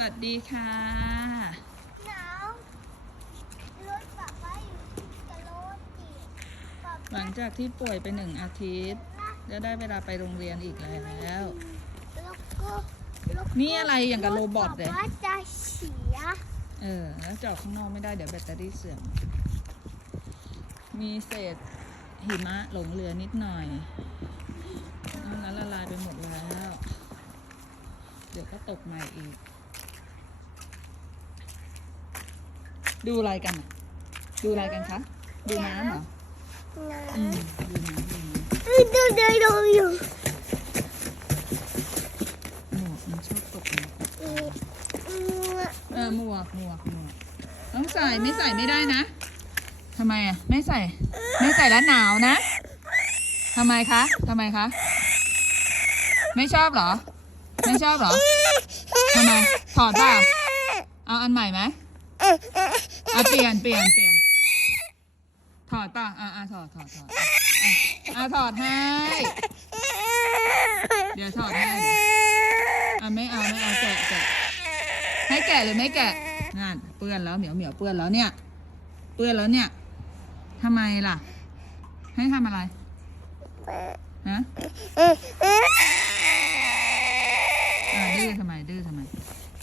วัสดีค่ะหนาวรถแบบว่าอยู่กับรถจีแบบหลังจากที่ป่วยไปหนึ่งอาทิตย์จะได้เวลาไปโรงเรียนอีกแล้ว แล้วก็แล้วก็นี่อะไรอย่างกับโรบอทเลยแบบว่าจะเสีย เออ แล้วจะออกข้างนอกไม่ได้เดี๋ยวแบตเตอรี่เสื่อม มีเศษหิมะหลงเหลือนิดหน่อยนอกนั้นละลายไปหมดแล้ว เดี๋ยวก็ตกใหม่อีก ดูอะไรกันอะดูอะไรกันคะ ดูน้ำเหรออืมดูน้ำดูน้ำ ดูดูดูอยู่หมวกมันชอบตกหมวกเออหมวกหมวกหมวกต้องใส่ไม่ใส่ไม่ได้นะทำไมอะไม่ใส่ ไม่ใส่แล้วหนาวนะทำไมคะทำไมคะ ไม่ชอบเหรอ ไม่ชอบเหรอทำไมถอดเปล่าเอาอันใหม่ไหม อาเปลี่ยนเปลี่ยนเปลี่ยนถอดเปล่าอ่าอ่าถอดถอดถอดอะอ่าถอดให้เดี๋ยวถอดให้เดี๋ยวอะไม่เอาไม่เอาแกะแกะให้แกะหรือไม่แกะนั่นเปื้อนแล้วเหมียวเหมียวเปื้อนแล้วเนี่ย เปื้อนแล้วเนี่ยทำไมล่ะ ให้ทำอะไรฮะอ่าดื้อทำไมดื้อทำไม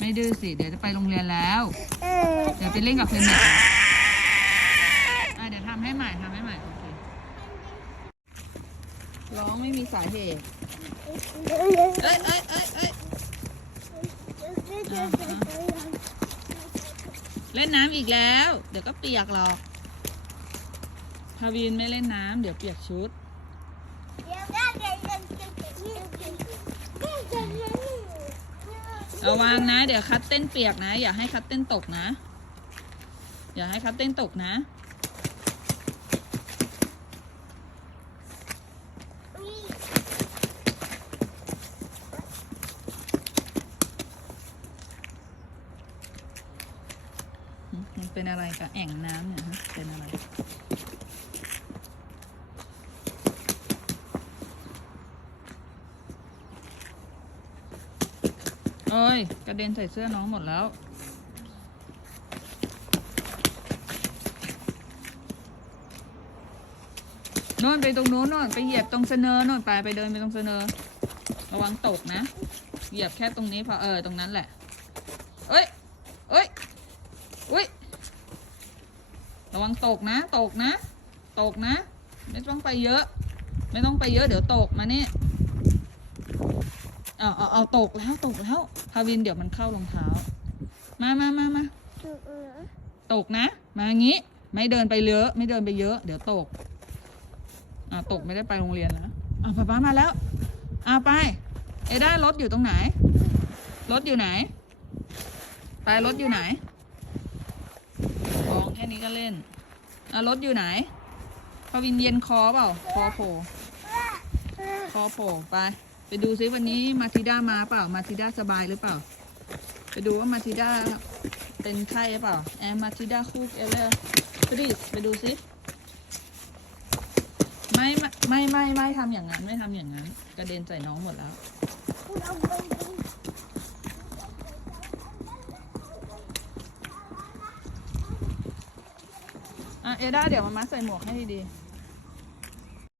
ไม่ดื้อสิ เดี๋ยวจะไปโรงเรียนแล้ว เดี๋ยวไปเล่นกับเพนเน็ตอะเดี๋ยวทำให้ใหม่ทำให้ใหม่โอเคร้องไม่มีสาเหตุ เอ้ยเอ้ยเอ้ยเอ้ยเล่นน้ำอีกแล้ว เดี๋ยวก็เปียกหรอกพาวินไม่เล่นน้ำเดี๋ยวเปียกชุด ระวังนะ เดี๋ยวคัดเต้นเปียกนะ อย่าให้คัดเต้นตกนะ อย่าให้คัดเต้นตกนะ มันเป็นอะไรกับแอ่งน้ำเนี่ยฮะเป็นอะไร โอ้ย กระเด็นใส่เสื้อน้องหมดแล้ว โน่นไปตรงโน้นโน่นไปเหยียบตรงเสนอโน่นไปไปเดินไปตรงเสนอ ระวังตกนะ เหยียบแค่ตรงนี้พอเออตรงนั้นแหละ เอ้ย เอ้ยอุ้ย ระวังตกนะ ตกนะ ตกนะ ไม่ต้องไปเยอะ ไม่ต้องไปเยอะเดี๋ยวตกมานี่ เอาเอาเอาตกแล้วตกแล้วพาวินเดี๋ยวมันเข้ารองเท้า มามามามาตกนะ มาอย่างงี้ ไม่เดินไปเยอะ ไม่เดินไปเยอะ เดี๋ยวตกอ่าตกไม่ได้ไปโรงเรียนนะอ่าป๊าป๊ามาแล้วอ่าไป เอด้ารถอยู่ตรงไหน รถอยู่ไหน ไปรถอยู่ไหนของแค่นี้ก็เล่นอะรถอยู่ไหนพาวินเย็นคอเปล่า คอโผล่คอโผล่ไปไป ดูซิวันนี้มาทิด้ามาเปล่า มาทิด้าสบายหรือเปล่า ไปดูว่ามาทิด้าเป็นไข้หรือเปล่า แอมมาทิด้าคูกเอเลอร์ไปดิไปดูซิไม่ไม่ไม่ไม่ไม่ทำอย่างนั้นไม่ทำอย่างนั้น กระเด็นใส่น้องหมดแล้ว อะเอด้าเดี๋ยวมามาใส่หมวกให้ดีๆ